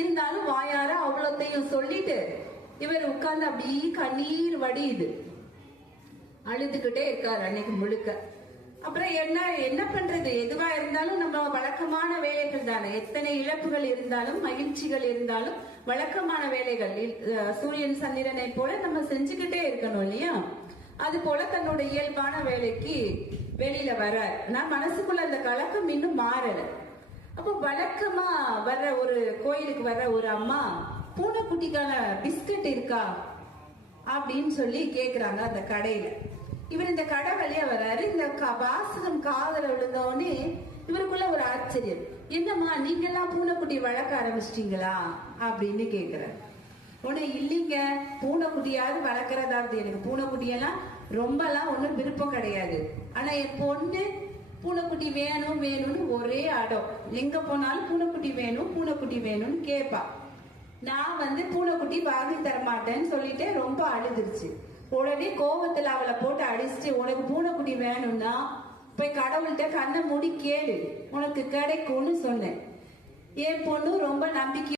இருந்தாலும் வாயார அவ்வளோத்தையும் சொல்லிட்டு இவர் உட்கார்ந்து அப்படியே கண்ணீர் வடியுது, அழுதுகிட்டே இருக்காரு அன்னைக்கு முழுக்க. அப்புறம் என்ன பண்றது, எதுவா இருந்தாலும் நம்ம வழக்கமான வேலைகள் தானே, எத்தனை இழப்புகள் இருந்தாலும் மகிழ்ச்சிகள் இருந்தாலும் வழக்கமான வேலைகள் சூரியன் சந்திரனை போல நம்ம செஞ்சுக்கிட்டே இருக்கணும் இல்லையா. அது போல தன்னோட இயல்பான வேலைக்கு வெளியில வர நான் மனசுக்குள்ள அந்த கலக்கம் இன்னும் மாறல. அப்போ வழக்கமா வர்ற ஒரு கோயிலுக்கு வர்ற ஒரு அம்மா பூனைக்குட்டிக்கான பிஸ்கட் இருக்கா அப்படின்னு சொல்லி கேக்குறாங்க அந்த கடையில. இவர் இந்த கடை வழியா வர்றாரு. இந்த வாசகம் காதல விழுந்தோடனே இவருக்குள்ள ஒரு ஆச்சரியம், என்னம்மா நீங்க எல்லாம் பூனைக்குட்டி வளர்க்க ஆரம்பிச்சிட்டீங்களா அப்படின்னு கேக்குறாரு. உடனே இல்லைங்க, பூனைக்குட்டியாவது வளர்க்கறதாவது, எனக்கு பூனைக்குட்டியெல்லாம் ரொம்ப எல்லாம் ஒன்றும் விருப்பம் கிடையாது. ஆனா என் பொண்ணு பூனைக்குட்டி வேணும் வேணும்னு ஒரே அடம், எங்க போனாலும் பூனைக்குட்டி வேணும் பூனைக்குட்டி வேணும்னு கேட்பா. நான் பூனைக்குட்டி வாங்கி தரமாட்டேன்னு சொல்லிட்டு ரொம்ப அழுதுருச்சு. உடனே கோபத்துல அவளை போட்டு அடிச்சுட்டு, உனக்கு பூனைக்குட்டி வேணும்னா போய் கடவுள்கிட்ட கண்ணை மூடி கேளு, உனக்கு கிடைக்கும்னு சொன்னேன். என் பொண்ணு ரொம்ப நம்பிக்கை